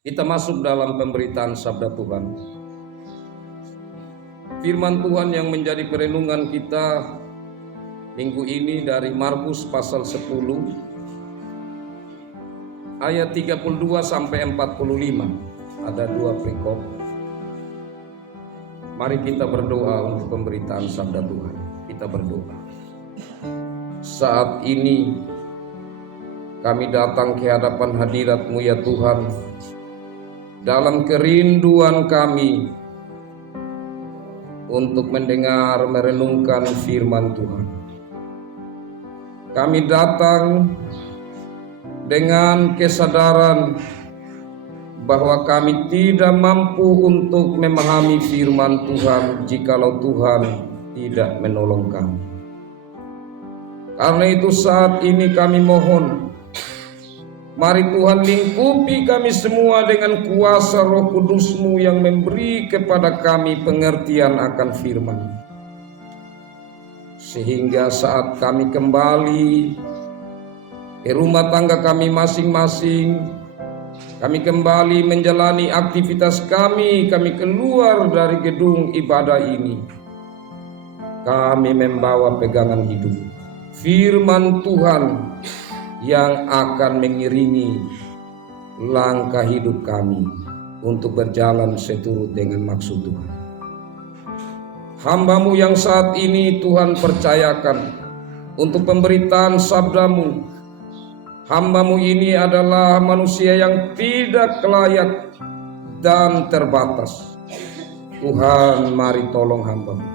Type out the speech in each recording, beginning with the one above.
Kita masuk dalam pemberitaan sabda Tuhan. Firman Tuhan yang menjadi perenungan kita minggu ini dari Markus pasal 10 ayat 32 sampai 45. Ada dua perikop. Mari kita berdoa untuk pemberitaan sabda Tuhan. Kita berdoa. Saat ini kami datang ke hadapan hadirat-Mu ya Tuhan, dalam kerinduan kami untuk mendengar merenungkan firman Tuhan. Kami datang dengan kesadaran bahwa kami tidak mampu untuk memahami firman Tuhan jikalau Tuhan tidak menolong kami. Karena itu saat ini kami mohon, mari Tuhan lingkupi kami semua dengan kuasa Roh Kudus-Mu yang memberi kepada kami pengertian akan firman. Sehingga saat kami kembali ke rumah tangga kami masing-masing, kami kembali menjalani aktivitas kami keluar dari gedung ibadah ini, kami membawa pegangan hidup, firman Tuhan yang akan mengiringi langkah hidup kami untuk berjalan seturut dengan maksud Tuhan. Hamba-Mu yang saat ini Tuhan percayakan untuk pemberitaan sabda-Mu. Hamba-Mu ini adalah manusia yang tidak layak dan terbatas. Tuhan, mari tolong hamba-Mu.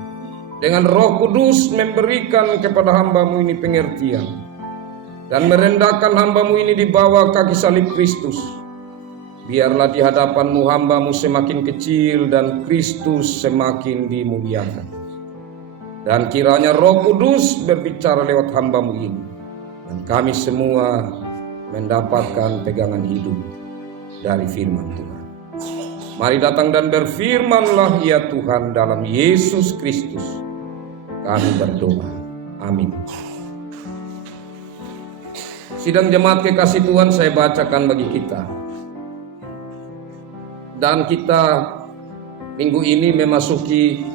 Dengan Roh Kudus memberikan kepada hamba-Mu ini pengertian, dan merendahkan hamba-Mu ini di bawah kaki salib Kristus. Biarlah di hadapan-Mu hamba-Mu semakin kecil dan Kristus semakin dimuliakan. Dan kiranya Roh Kudus berbicara lewat hamba-Mu ini, dan kami semua mendapatkan pegangan hidup dari firman Tuhan. Mari datang dan berfirman-Lah ya Tuhan, dalam Yesus Kristus kami berdoa. Amin. Sidang jemaat kekasih Tuhan, saya bacakan bagi kita. Dan kita minggu ini memasuki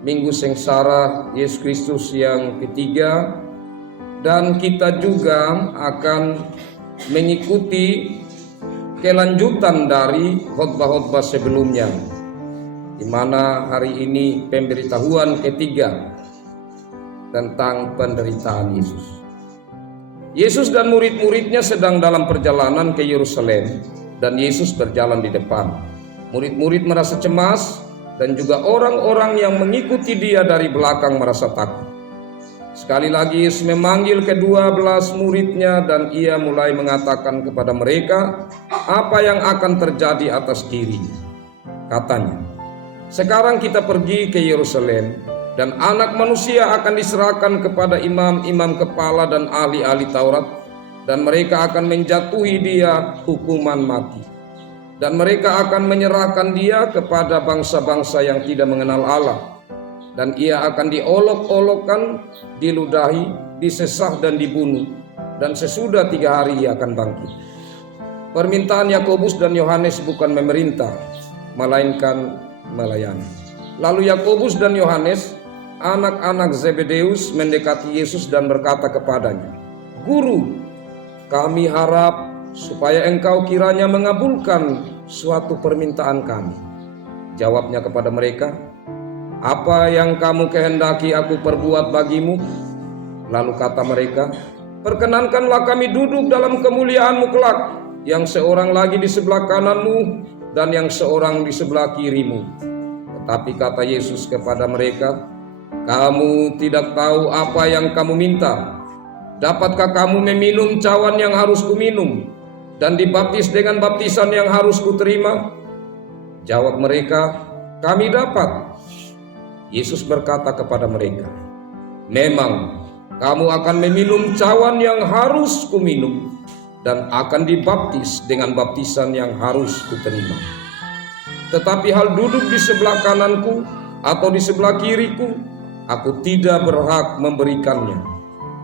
minggu sengsara Yesus Kristus yang ketiga, dan kita juga akan mengikuti kelanjutan dari khotbah-khotbah sebelumnya, di mana hari ini pemberitahuan ketiga tentang penderitaan Yesus. Yesus dan murid-muridnya sedang dalam perjalanan ke Yerusalem, dan Yesus berjalan di depan. Murid-murid merasa cemas, dan juga orang-orang yang mengikuti Dia dari belakang merasa takut. Sekali lagi Yesus memanggil ke-12 muridnya, dan Ia mulai mengatakan kepada mereka apa yang akan terjadi atas dirinya. Katanya, "Sekarang kita pergi ke Yerusalem, dan Anak Manusia akan diserahkan kepada imam-imam kepala dan ahli-ahli Taurat, dan mereka akan menjatuhi Dia hukuman mati. Dan mereka akan menyerahkan Dia kepada bangsa-bangsa yang tidak mengenal Allah. Dan Ia akan diolok-olokkan, diludahi, disesah dan dibunuh. Dan sesudah 3 hari Ia akan bangkit." Permintaan Yakobus dan Yohanes bukan memerintah, melainkan melayani. Lalu Yakobus dan Yohanes, anak-anak Zebedeus, mendekati Yesus dan berkata kepadanya, "Guru, kami harap supaya Engkau kiranya mengabulkan suatu permintaan kami." Jawabnya kepada mereka, "Apa yang kamu kehendaki aku perbuat bagimu?" Lalu kata mereka, "Perkenankanlah kami duduk dalam kemuliaan-Mu kelak, yang seorang lagi di sebelah kanan-Mu dan yang seorang di sebelah kiri-Mu." Tetapi kata Yesus kepada mereka, "Kamu tidak tahu apa yang kamu minta. Dapatkah kamu meminum cawan yang harus kuminum, dan dibaptis dengan baptisan yang harus kuterima?" Jawab mereka, "Kami dapat." Yesus berkata kepada mereka, "Memang kamu akan meminum cawan yang harus kuminum, dan akan dibaptis dengan baptisan yang harus kuterima. Tetapi hal duduk di sebelah kananku atau di sebelah kiriku, aku tidak berhak memberikannya.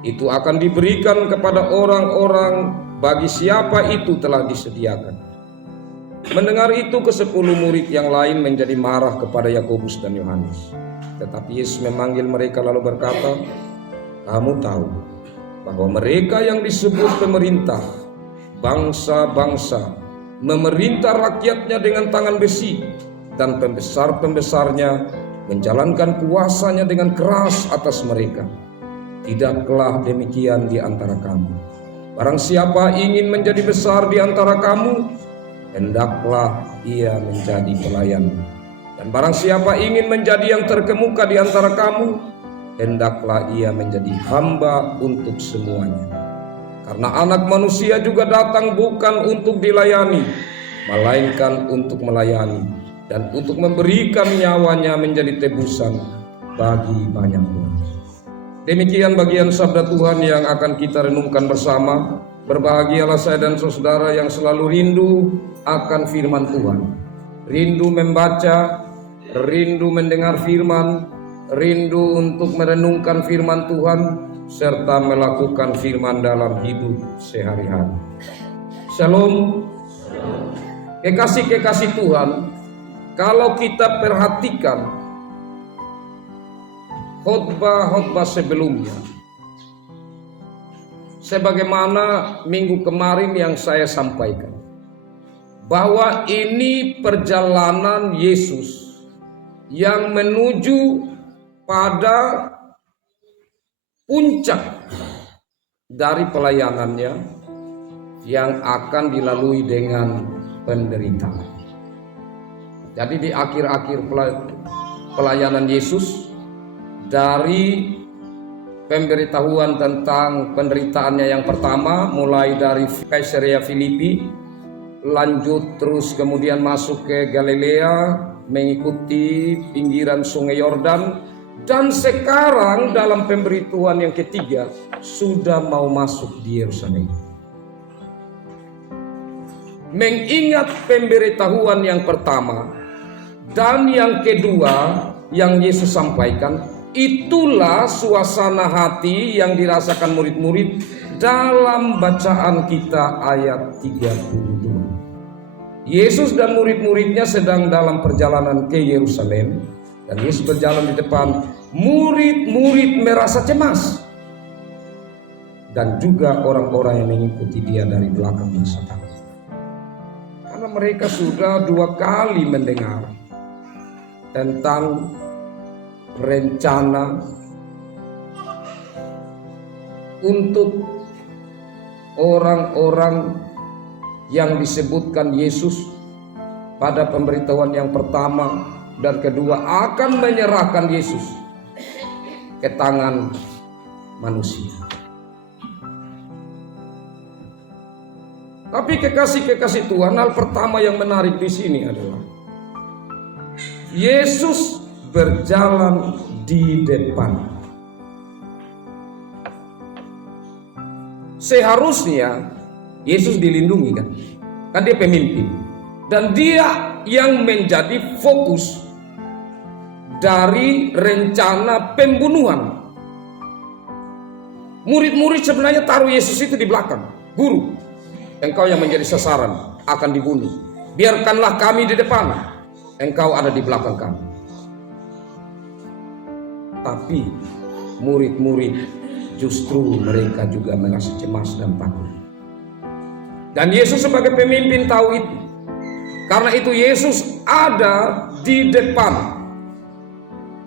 Itu akan diberikan kepada orang-orang bagi siapa itu telah disediakan." Mendengar itu, ke-10 murid yang lain menjadi marah kepada Yakobus dan Yohanes. Tetapi Yesus memanggil mereka lalu berkata, "Kamu tahu bahwa mereka yang disebut pemerintah bangsa-bangsa memerintah rakyatnya dengan tangan besi, dan pembesar-pembesarnya menjalankan kuasanya dengan keras atas mereka. Tidaklah demikian di antara kamu. Barang siapa ingin menjadi besar di antara kamu, hendaklah ia menjadi pelayan. Dan barang siapa ingin menjadi yang terkemuka di antara kamu, hendaklah ia menjadi hamba untuk semuanya. Karena Anak Manusia juga datang bukan untuk dilayani, melainkan untuk melayani, dan untuk memberikan nyawanya menjadi tebusan bagi banyak orang." Demikian bagian sabda Tuhan yang akan kita renungkan bersama. Berbahagialah saya dan saudara yang selalu rindu akan firman Tuhan, rindu membaca, rindu mendengar firman, rindu untuk merenungkan firman Tuhan, serta melakukan firman dalam hidup sehari-hari. Shalom. Kekasih-kekasih Tuhan, kalau kita perhatikan khotbah-khotbah sebelumnya, sebagaimana minggu kemarin yang saya sampaikan, bahwa ini perjalanan Yesus yang menuju pada puncak dari pelayanannya yang akan dilalui dengan penderitaan. Jadi di akhir-akhir pelayanan Yesus, dari pemberitahuan tentang penderitaannya yang pertama, mulai dari Kaisarea Filipi, lanjut terus kemudian masuk ke Galilea, mengikuti pinggiran Sungai Yordan, dan sekarang dalam pemberitahuan yang ketiga sudah mau masuk di Yerusalem. Mengingat pemberitahuan yang pertama dan yang kedua yang Yesus sampaikan, itulah suasana hati yang dirasakan murid-murid dalam bacaan kita ayat 32. Yesus dan murid-muridnya sedang dalam perjalanan ke Yerusalem, dan Yesus berjalan di depan. Murid-murid merasa cemas, dan juga orang-orang yang mengikuti dia dari belakang merasa takut, karena mereka sudah 2 kali mendengar tentang rencana untuk orang-orang yang disebutkan Yesus pada pemberitahuan yang pertama dan kedua akan menyerahkan Yesus ke tangan manusia. Tapi kekasih-kekasih Tuhan, hal pertama yang menarik di sini adalah Yesus berjalan di depan. Seharusnya Yesus dilindungi kan dia pemimpin, dan dia yang menjadi fokus dari rencana pembunuhan. Murid-murid sebenarnya taruh Yesus itu di belakang. "Guru, engkau yang menjadi sasaran akan dibunuh. Biarkanlah kami di depan, engkau ada di belakang kami." Tapi murid-murid justru mereka juga merasa cemas dan takut. Dan Yesus sebagai pemimpin tahu itu. Karena itu Yesus ada di depan.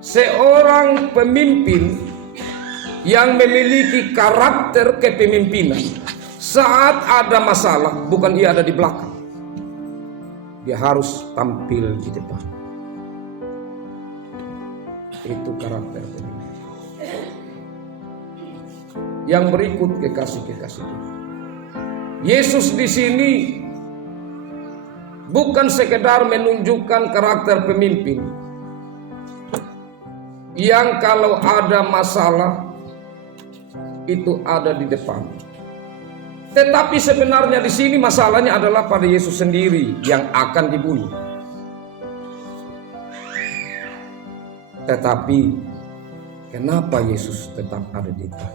Seorang pemimpin yang memiliki karakter kepemimpinan, saat ada masalah bukan dia ada di belakang, dia harus tampil di depan. Itu karakter pemimpin. Yang berikut, kekasih-kekasih Tuhan, Yesus di sini bukan sekedar menunjukkan karakter pemimpin yang kalau ada masalah itu ada di depan. Tetapi sebenarnya di sini masalahnya adalah pada Yesus sendiri yang akan dibunuh. Tetapi kenapa Yesus tetap ada di depan?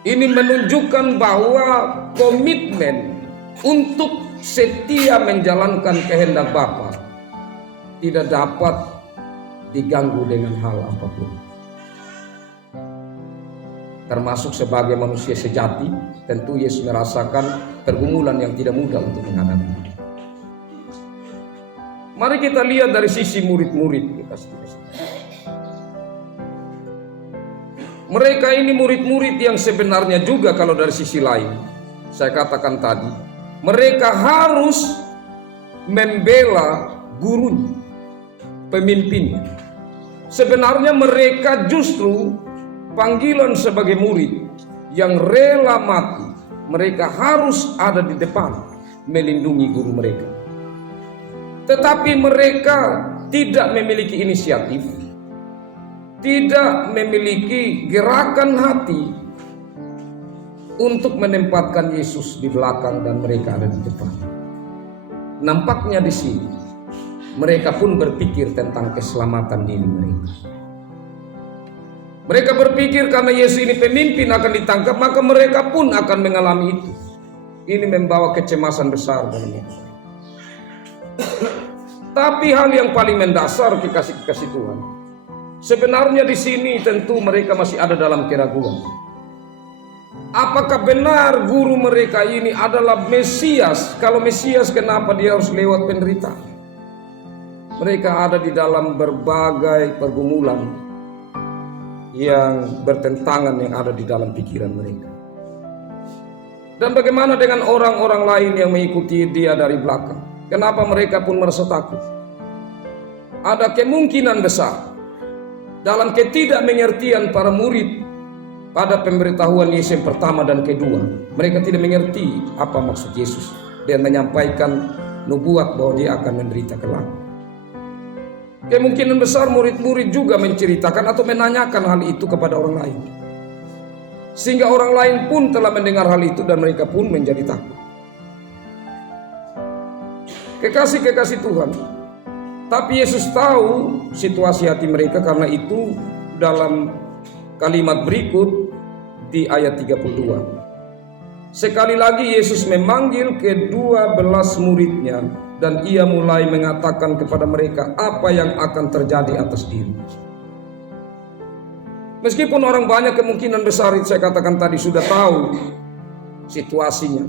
Ini menunjukkan bahwa komitmen untuk setia menjalankan kehendak Bapa tidak dapat diganggu dengan hal apapun. Termasuk sebagai manusia sejati, tentu Yesus merasakan pergumulan yang tidak mudah untuk menghadapi. Mari kita lihat dari sisi murid-murid. Mereka ini murid-murid yang sebenarnya juga kalau dari sisi lain, saya katakan tadi, mereka harus membela gurunya, pemimpinnya. Sebenarnya mereka justru panggilan sebagai murid yang rela mati. Mereka harus ada di depan melindungi guru mereka. Tetapi mereka tidak memiliki inisiatif, tidak memiliki gerakan hati untuk menempatkan Yesus di belakang dan mereka ada di depan. Nampaknya di sini mereka pun berpikir tentang keselamatan diri mereka. Mereka berpikir karena Yesus ini pemimpin akan ditangkap, maka mereka pun akan mengalami itu. Ini membawa kecemasan besar dalam hidup. Tapi hal yang paling mendasar kekasih-kekasih Tuhan, sebenarnya di sini tentu mereka masih ada dalam keraguan. Apakah benar guru mereka ini adalah Mesias? Kalau Mesias, kenapa dia harus lewat penderitaan? Mereka ada di dalam berbagai pergumulan yang bertentangan yang ada di dalam pikiran mereka. Dan bagaimana dengan orang-orang lain yang mengikuti dia dari belakang? Kenapa mereka pun merasa takut? Ada kemungkinan besar dalam ketidakmengertian para murid pada pemberitahuan Yesus yang pertama dan kedua, mereka tidak mengerti apa maksud Yesus dan menyampaikan nubuat bahwa dia akan menderita kelak. Kemungkinan besar murid-murid juga menceritakan atau menanyakan hal itu kepada orang lain, sehingga orang lain pun telah mendengar hal itu dan mereka pun menjadi takut. Kekasih-kekasih Tuhan, tapi Yesus tahu situasi hati mereka, karena itu dalam kalimat berikut di ayat 32. Sekali lagi Yesus memanggil ke-12 muridnya dan ia mulai mengatakan kepada mereka apa yang akan terjadi atas diri. Meskipun orang banyak kemungkinan besar saya katakan tadi sudah tahu situasinya,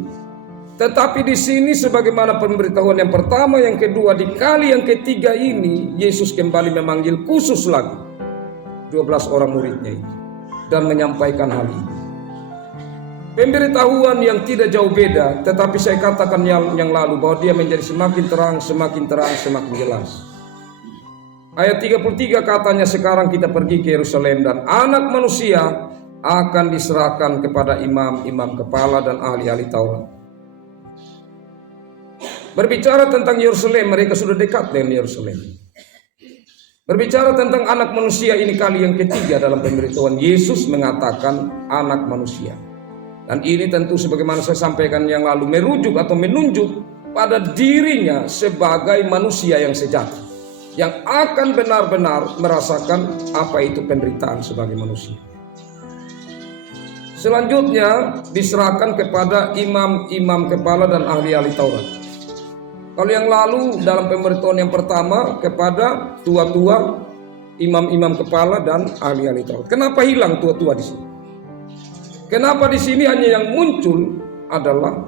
tetapi di sini sebagaimana pemberitahuan yang pertama, yang kedua, di kali yang ketiga ini Yesus kembali memanggil khusus lagi 12 orang muridnya ini dan menyampaikan hal ini. Pemberitahuan yang tidak jauh beda, tetapi saya katakan yang lalu bahwa dia menjadi semakin terang, semakin jelas. Ayat 33 katanya, sekarang kita pergi ke Yerusalem dan anak manusia akan diserahkan kepada imam-imam kepala dan ahli-ahli Taurat. Berbicara tentang Yerusalem, mereka sudah dekat dengan Yerusalem. Berbicara tentang anak manusia, ini kali yang ketiga dalam pemberitahuan Yesus mengatakan anak manusia. Dan ini tentu sebagaimana saya sampaikan yang lalu merujuk atau menunjuk pada dirinya sebagai manusia yang sejati, yang akan benar-benar merasakan apa itu penderitaan sebagai manusia. Selanjutnya diserahkan kepada imam-imam kepala dan ahli-ahli Taurat. Kalau yang lalu dalam pemberitahuan yang pertama kepada tua-tua, imam-imam kepala dan ahli-ahli Taurat. Kenapa hilang tua-tua di sini? Kenapa di sini hanya yang muncul adalah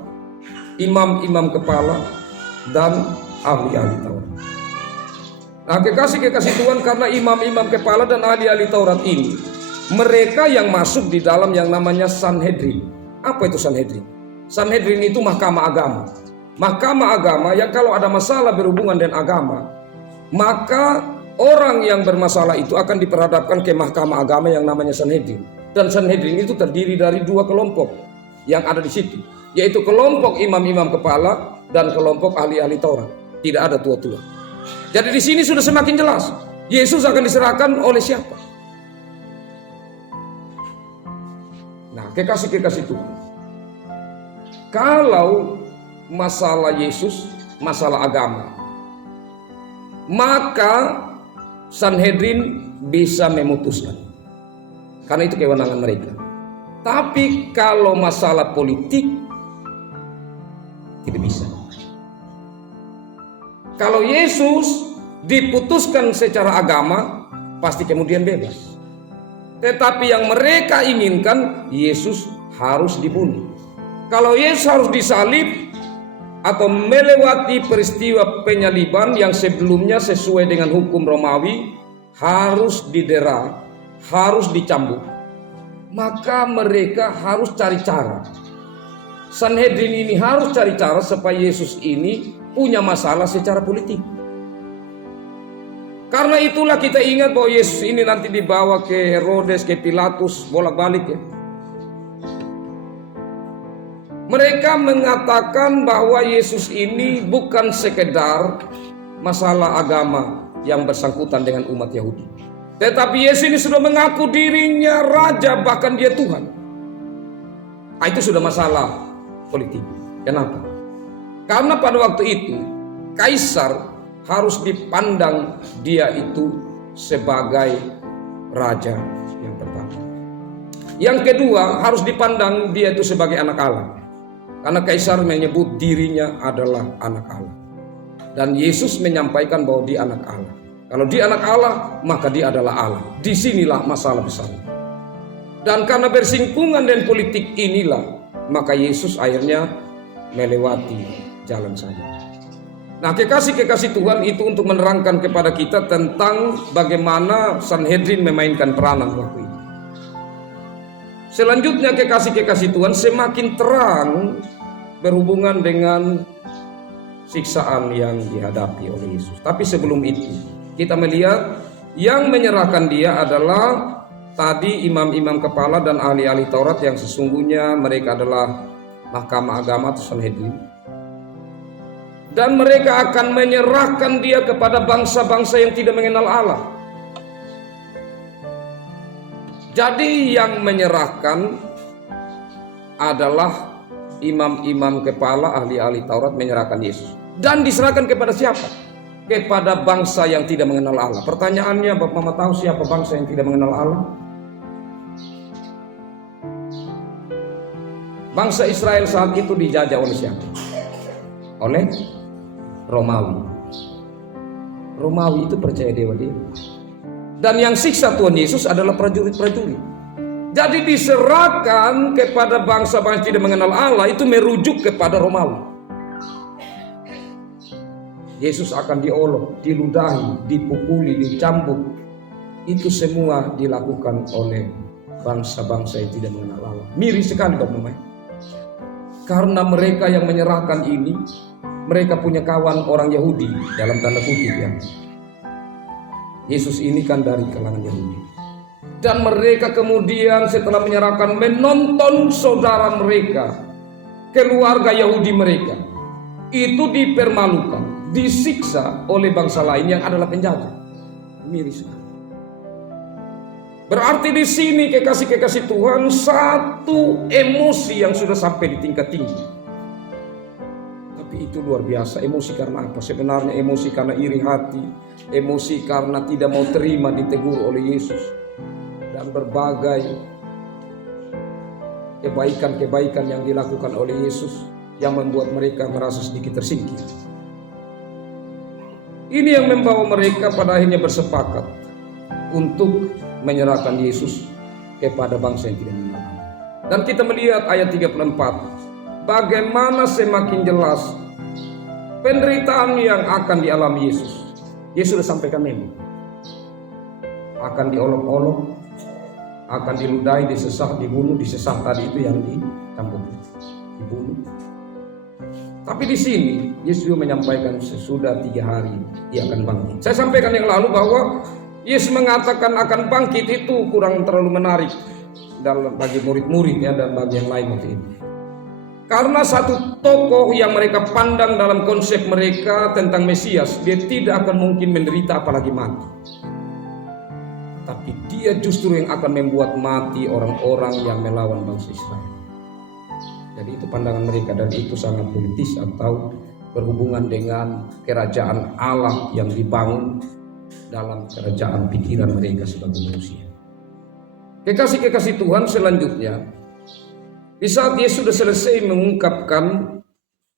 imam-imam kepala dan ahli-ahli Taurat? Nah, kekasih-kekasih Tuhan, karena imam-imam kepala dan ahli-ahli Taurat ini mereka yang masuk di dalam yang namanya Sanhedrin. Apa itu Sanhedrin? Sanhedrin itu mahkamah agama. Mahkamah agama yang kalau ada masalah berhubungan dengan agama, maka orang yang bermasalah itu akan diperhadapkan ke mahkamah agama yang namanya Sanhedrin. Dan Sanhedrin itu terdiri dari dua kelompok yang ada di situ, yaitu kelompok imam-imam kepala dan kelompok ahli-ahli Taurat. Tidak ada tua-tua. Jadi di sini sudah semakin jelas Yesus akan diserahkan oleh siapa. Nah, kekasih-kekasih Tuhan, kalau masalah Yesus, masalah agama, maka Sanhedrin bisa memutuskan, karena itu kewenangan mereka. Tapi kalau masalah politik, Tidak bisa. Kalau Yesus diputuskan secara agama, pasti kemudian bebas. Tetapi yang mereka inginkan, Yesus harus dibunuh. Kalau Yesus harus disalib atau melewati peristiwa penyaliban yang sebelumnya sesuai dengan hukum Romawi, harus didera, harus dicambuk, maka mereka harus cari cara. Sanhedrin ini harus cari cara supaya Yesus ini punya masalah secara politik. Karena itulah kita ingat bahwa Yesus ini nanti dibawa ke Herodes, ke Pilatus, bolak-balik ya. Mereka mengatakan bahwa Yesus ini bukan sekedar masalah agama yang bersangkutan dengan umat Yahudi. Tetapi Yesus ini sudah mengaku dirinya raja, bahkan dia Tuhan. Nah, itu sudah masalah politik. Kenapa? Karena pada waktu itu Kaisar harus dipandang dia itu sebagai raja yang pertama. Yang kedua, harus dipandang dia itu sebagai anak Allah. Karena Kaisar menyebut dirinya adalah anak Allah. Dan Yesus menyampaikan bahwa dia anak Allah. Kalau dia anak Allah, maka dia adalah Allah. Disinilah masalah besar. Dan karena bersinggungan dengan politik inilah, maka Yesus akhirnya melewati jalan saja. Nah, kekasih-kekasih Tuhan, itu untuk menerangkan kepada kita tentang bagaimana Sanhedrin memainkan peranan waktu itu. Selanjutnya, kekasih-kekasih Tuhan, semakin terang berhubungan dengan siksaan yang dihadapi oleh Yesus. Tapi sebelum itu, kita melihat yang menyerahkan dia adalah tadi imam-imam kepala dan ahli-ahli Taurat yang sesungguhnya mereka adalah mahkamah agama atau Sanhedrin. Dan mereka akan menyerahkan dia kepada bangsa-bangsa yang tidak mengenal Allah. Jadi yang menyerahkan adalah imam-imam kepala, ahli-ahli Taurat menyerahkan Yesus. Dan diserahkan kepada siapa? Kepada bangsa yang tidak mengenal Allah. Pertanyaannya, Bapak Mama tahu siapa bangsa yang tidak mengenal Allah? Bangsa Israel saat itu dijajah oleh siapa? Oleh Romawi. Romawi itu percaya dewa-dewa. Dan yang siksa Tuhan Yesus adalah prajurit-prajurit. Jadi diserahkan kepada bangsa-bangsa yang tidak mengenal Allah, itu merujuk kepada Romawi. Yesus akan diolok, diludahi, dipukuli, dicambuk. Itu semua dilakukan oleh bangsa-bangsa yang tidak mengenal Allah. Miris sekali Bapak. Karena mereka yang menyerahkan ini, mereka punya kawan orang Yahudi, dalam tanda kutip ya. Yesus ini kan dari kalangan Yahudi. Dan mereka kemudian setelah menyerahkan, menonton saudara mereka, keluarga Yahudi mereka, itu dipermalukan, disiksa oleh bangsa lain yang adalah penjajah. Miris. Berarti di sini kekasih-kekasih Tuhan, satu emosi yang sudah sampai di tingkat tinggi. Itu luar biasa. Emosi karena apa? Sebenarnya emosi karena iri hati, emosi karena tidak mau terima ditegur oleh Yesus, dan berbagai kebaikan-kebaikan yang dilakukan oleh Yesus yang membuat mereka merasa sedikit tersingkir. Ini yang membawa mereka pada akhirnya bersepakat untuk menyerahkan Yesus kepada bangsa yang tidak mengenal. Dan kita melihat ayat 34, bagaimana semakin jelas penderitaan yang akan dialami Yesus. Yesus sudah sampaikan ini. Akan diolok-olok, akan diludahi, disesah, dibunuh. Disesah tadi itu yang dicambuk, dibunuh. Tapi di sini Yesus juga menyampaikan sesudah 3 hari dia akan bangkit. Saya sampaikan yang lalu bahwa Yesus mengatakan akan bangkit itu kurang terlalu menarik dalam bagi murid-murid ya, dan bagi yang lain waktu itu. Karena satu tokoh yang mereka pandang dalam konsep mereka tentang Mesias, dia tidak akan mungkin menderita apalagi mati. Tapi dia justru yang akan membuat mati orang-orang yang melawan bangsa Israel. Jadi itu pandangan mereka, dan itu sangat politis atau berhubungan dengan kerajaan Allah yang dibangun dalam kerajaan pikiran mereka sebagai manusia. Kekasih-kekasih Tuhan, selanjutnya di saat Yesus sudah selesai mengungkapkan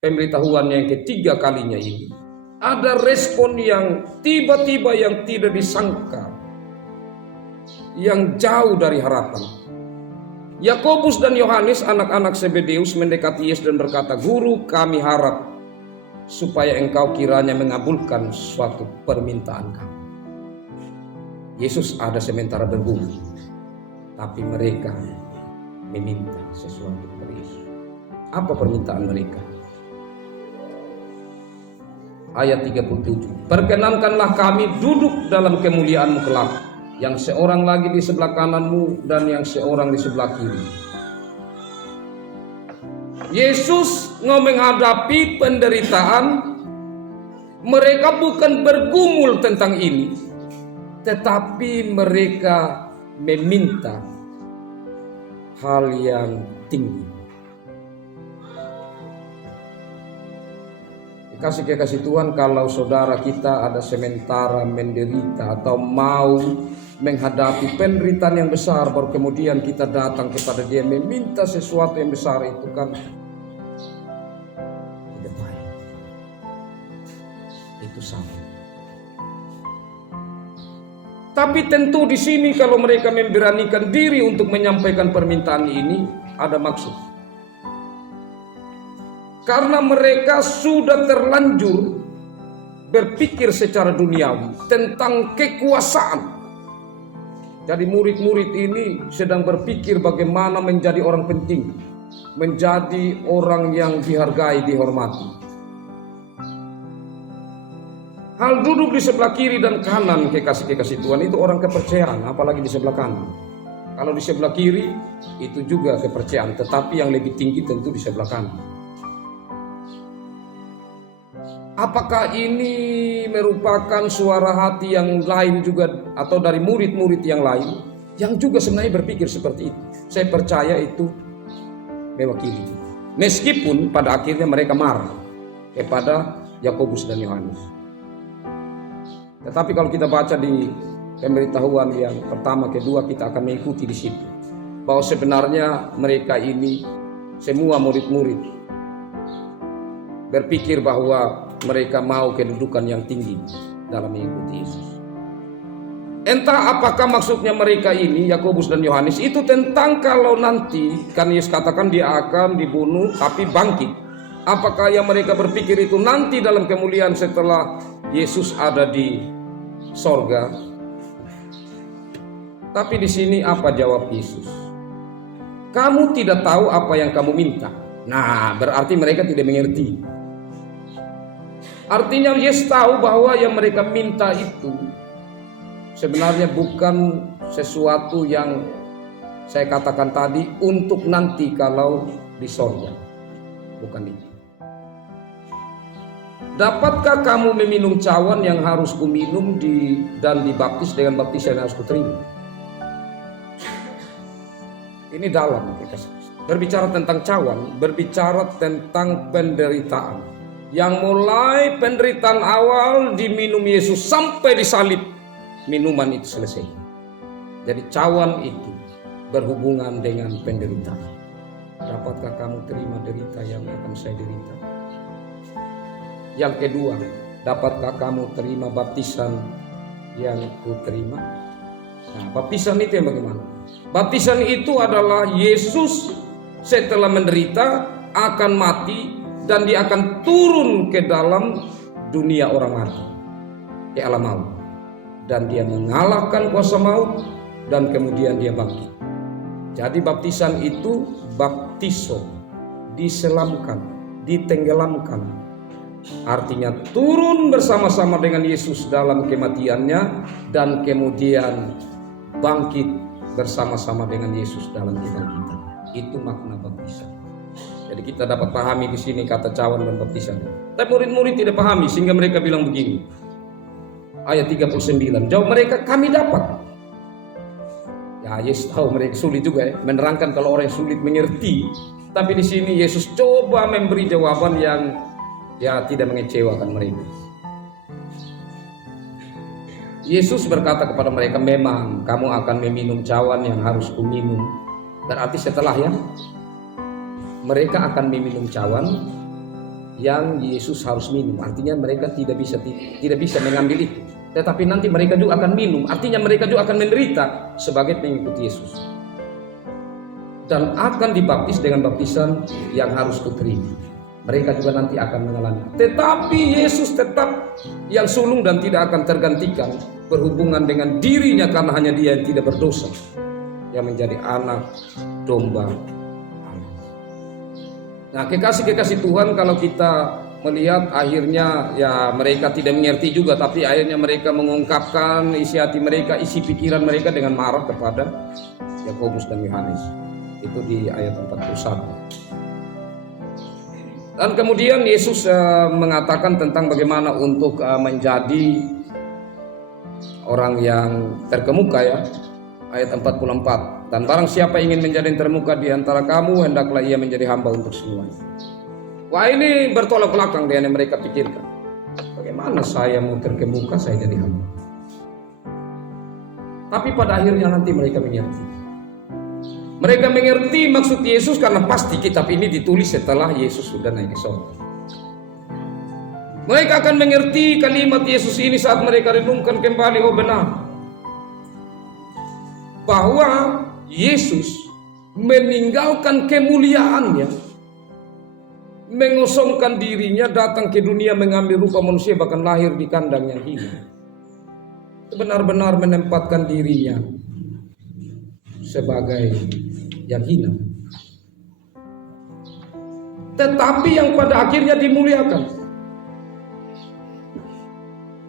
pemberitahuan yang ketiga kalinya ini, ada respon yang tiba-tiba yang tidak disangka, yang jauh dari harapan. Yakobus dan Yohanes, anak-anak Zebedeus, mendekati Yesus dan berkata, "Guru, kami harap supaya engkau kiranya mengabulkan suatu permintaan kami." Yesus ada sementara bergumul, tapi mereka meminta sesuatu kepada Yesus. Apa permintaan mereka? Ayat 37, "Perkenankanlah kami duduk dalam kemuliaan-Mu kelak, yang seorang lagi di sebelah kanan-Mu dan yang seorang di sebelah kiri." Yesus menghadapi penderitaan, mereka bukan bergumul tentang ini, tetapi mereka meminta hal yang tinggi. Kasih Tuhan, kalau saudara kita ada sementara menderita atau mau menghadapi penderitaan yang besar, baru kemudian kita datang kepada Dia meminta sesuatu yang besar, itu kan tidak baik. Itu salah. Tapi tentu di sini kalau mereka memberanikan diri untuk menyampaikan permintaan ini, ada maksud. Karena mereka sudah terlanjur berpikir secara duniawi tentang kekuasaan. Jadi murid-murid ini sedang berpikir bagaimana menjadi orang penting, menjadi orang yang dihargai, dihormati. Hal duduk di sebelah kiri dan kanan kekasih Tuhan itu orang kepercayaan, apalagi di sebelah kanan. Kalau di sebelah kiri itu juga kepercayaan, tetapi yang lebih tinggi tentu di sebelah kanan. Apakah ini merupakan suara hati yang lain juga, atau dari murid-murid yang lain yang juga sebenarnya berpikir seperti itu? Saya percaya itu mewakili. Meskipun pada akhirnya mereka marah kepada Yakobus dan Yohanes. Tetapi kalau kita baca di pemberitahuan yang pertama, kedua, kita akan mengikuti di situ bahwa sebenarnya mereka ini semua murid-murid berpikir bahwa mereka mau kedudukan yang tinggi dalam mengikuti Yesus. Entah apakah maksudnya mereka ini, Yakobus dan Yohanes, itu tentang kalau nanti, kan Yesus katakan dia akan dibunuh tapi bangkit. Apakah yang mereka berpikir itu nanti dalam kemuliaan setelah Yesus ada di sorga? Tapi di sini apa jawab Yesus? "Kamu tidak tahu apa yang kamu minta." Nah, berarti mereka tidak mengerti. Artinya Yesus tahu bahwa yang mereka minta itu sebenarnya bukan sesuatu yang saya katakan tadi untuk nanti kalau di sorga. Bukan itu. "Dapatkah kamu meminum cawan yang harus kuminum dan dibaptis dengan baptisan yang harus kuterima?" Ini dalam. Berbicara tentang cawan, berbicara tentang penderitaan. Yang mulai penderitaan awal diminum Yesus sampai disalib, minuman itu selesai. Jadi cawan itu berhubungan dengan penderitaan. Dapatkah kamu terima derita yang akan saya derita? Yang kedua, dapatkah kamu terima baptisan yang ku terima? Nah, baptisan itu yang bagaimana? Baptisan itu adalah Yesus setelah menderita akan mati, dan dia akan turun ke dalam dunia orang mati, ke alam maut, dan dia mengalahkan kuasa maut, dan kemudian dia bangkit. Jadi baptisan itu baptiso, diselamkan, ditenggelamkan, artinya turun bersama-sama dengan Yesus dalam kematiannya, dan kemudian bangkit bersama-sama dengan Yesus dalam kebangkitan. Itu makna baptisan. Jadi kita dapat pahami di sini kata cawan dan baptisan. Tapi murid-murid tidak pahami sehingga mereka bilang begini. Ayat 39, jawab mereka, "Kami dapat." Ya, Yesus tahu mereka sulit juga ya, menerangkan kalau orang yang sulit mengerti. Tapi di sini Yesus coba memberi jawaban yang ya tidak mengecewakan mereka. Yesus berkata kepada mereka, "Memang kamu akan meminum cawan yang harus kuminum." Berarti setelah ya mereka akan meminum cawan, yang Yesus harus minum. Artinya mereka tidak bisa mengambil itu. Tetapi nanti mereka juga akan minum. Artinya mereka juga akan menderita sebagai pengikut Yesus. Dan akan dibaptis dengan baptisan yang harus kuterima. Mereka juga nanti akan mengalami. Tetapi Yesus tetap yang sulung dan tidak akan tergantikan berhubungan dengan dirinya, karena hanya Dia yang tidak berdosa, yang menjadi anak domba Allah. Nah, kekasih-kekasih Tuhan, kalau kita melihat akhirnya ya mereka tidak mengerti juga, tapi akhirnya mereka mengungkapkan isi hati mereka, isi pikiran mereka dengan marah kepada Yakobus dan Yohanes. Itu di ayat 41. Dan kemudian Yesus mengatakan tentang bagaimana untuk menjadi orang yang terkemuka, ya. Ayat 44. Dan barang siapa ingin menjadi yang terkemuka di antara kamu, hendaklah ia menjadi hamba untuk semuanya. Wah, ini bertolak belakang dengan yang mereka pikirkan. Bagaimana saya mau terkemuka, saya jadi hamba? Tapi pada akhirnya nanti mereka mengerti. Mereka mengerti maksud Yesus karena pasti kitab ini ditulis setelah Yesus sudah naik ke surga. Mereka akan mengerti kalimat Yesus ini saat mereka renungkan kembali, oh benar, bahwa Yesus meninggalkan kemuliaannya, mengosongkan dirinya, datang ke dunia mengambil rupa manusia, bahkan lahir di kandang yang hina. Benar-benar menempatkan dirinya sebagai yang hina, tetapi yang pada akhirnya dimuliakan.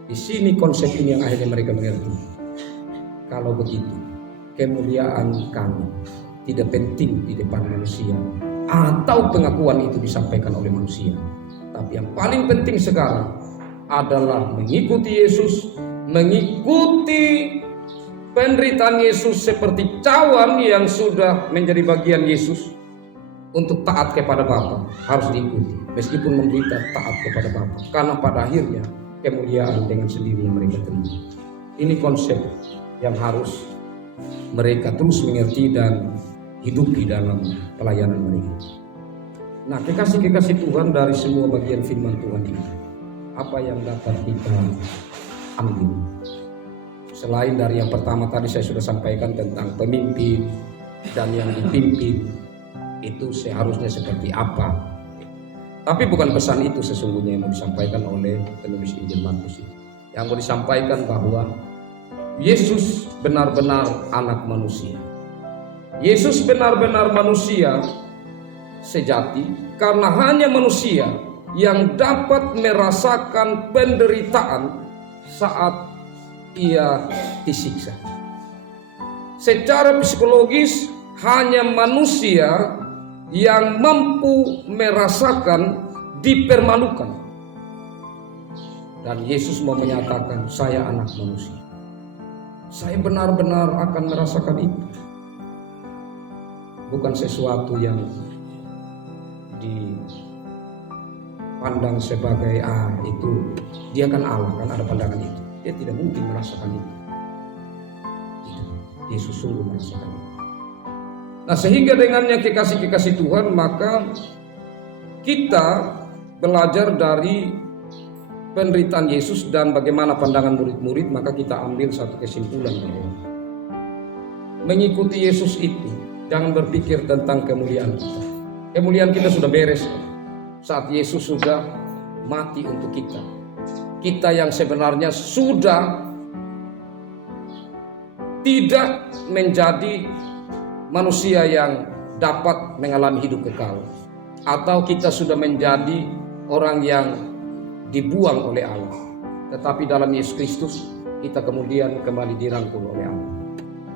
Di sini konsep ini yang akhirnya mereka mengerti. Kalau begitu, kemuliaan kami tidak penting di depan manusia, atau pengakuan itu disampaikan oleh manusia. Tapi yang paling penting sekarang adalah mengikuti Yesus, mengikuti penderitaan Yesus seperti cawan yang sudah menjadi bagian Yesus. Untuk taat kepada Bapa harus diikuti, meskipun menderita taat kepada Bapa, karena pada akhirnya kemuliaan dengan sendirinya mereka terima. Ini konsep yang harus mereka terus mengerti dan hidupi dalam pelayanan mereka. Nah, kekasih-kekasih Tuhan, dari semua bagian firman Tuhan ini, apa yang dapat kita ambil? Selain dari yang pertama tadi saya sudah sampaikan tentang pemimpin dan yang dipimpin itu seharusnya seperti apa. Tapi bukan pesan itu sesungguhnya yang mau disampaikan oleh penulis Injil Markus ini. Yang mau disampaikan bahwa Yesus benar-benar anak manusia. Yesus benar-benar manusia sejati, karena hanya manusia yang dapat merasakan penderitaan saat ia disiksa. Secara psikologis hanya manusia yang mampu merasakan dipermalukan. Dan Yesus mau menyatakan, saya anak manusia. Saya benar-benar akan merasakan itu. Bukan sesuatu yang dipandang sebagai itu dia kan Allah, kan ada pandangan itu. Dia tidak mungkin merasakan itu. Yesus sungguh merasakan itu. Nah, sehingga dengannya kekasih-kekasih Tuhan, maka kita belajar dari penderitaan Yesus dan bagaimana pandangan murid-murid, maka kita ambil satu kesimpulan bahwa mengikuti Yesus itu jangan berpikir tentang kemuliaan kita. Kemuliaan kita sudah beres saat Yesus sudah mati untuk kita. Kita yang sebenarnya sudah tidak menjadi manusia yang dapat mengalami hidup kekal, atau kita sudah menjadi orang yang dibuang oleh Allah. Tetapi dalam Yesus Kristus kita kemudian kembali dirangkul oleh Allah.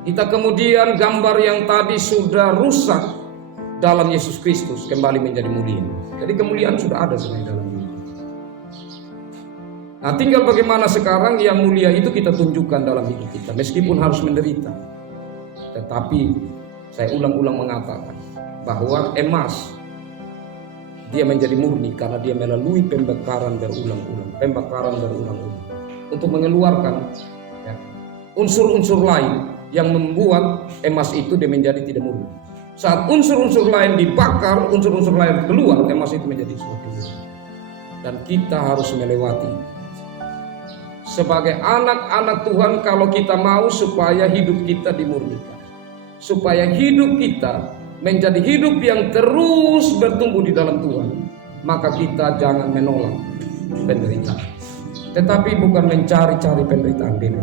Kita kemudian gambar yang tadi sudah rusak dalam Yesus Kristus kembali menjadi mulia. Jadi kemuliaan sudah ada sebenarnya dalam hidup. Nah, tinggal bagaimana sekarang yang mulia itu kita tunjukkan dalam hidup kita, meskipun harus menderita. Tetapi saya ulang-ulang mengatakan bahwa emas dia menjadi murni karena dia melalui pembakaran berulang-ulang untuk mengeluarkan unsur-unsur lain yang membuat emas itu dia menjadi tidak murni. Saat unsur-unsur lain dibakar, unsur-unsur lain keluar, emas itu menjadi suatu murni. dan kita harus melewati. Sebagai anak-anak Tuhan, kalau kita mau supaya hidup kita dimurnikan, supaya hidup kita menjadi hidup yang terus bertumbuh di dalam Tuhan, maka kita jangan menolak penderitaan, tetapi bukan mencari-cari penderitaan diri.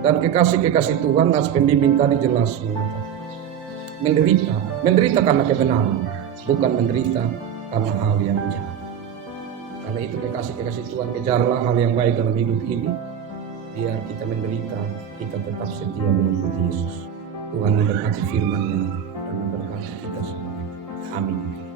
Dan kekasih-kekasih Tuhan, nas pembimbing tadi jelas mengatakan, menderita karena kebenaran, bukan menderita karena hal yang jahat. Karena itu kekasih-kekasih Tuhan, kejarlah hal yang baik dalam hidup ini, biar kita menderita, kita tetap setia mengikuti Yesus. Tuhan memberkati firman-Nya dan memberkati kita semua. Amin.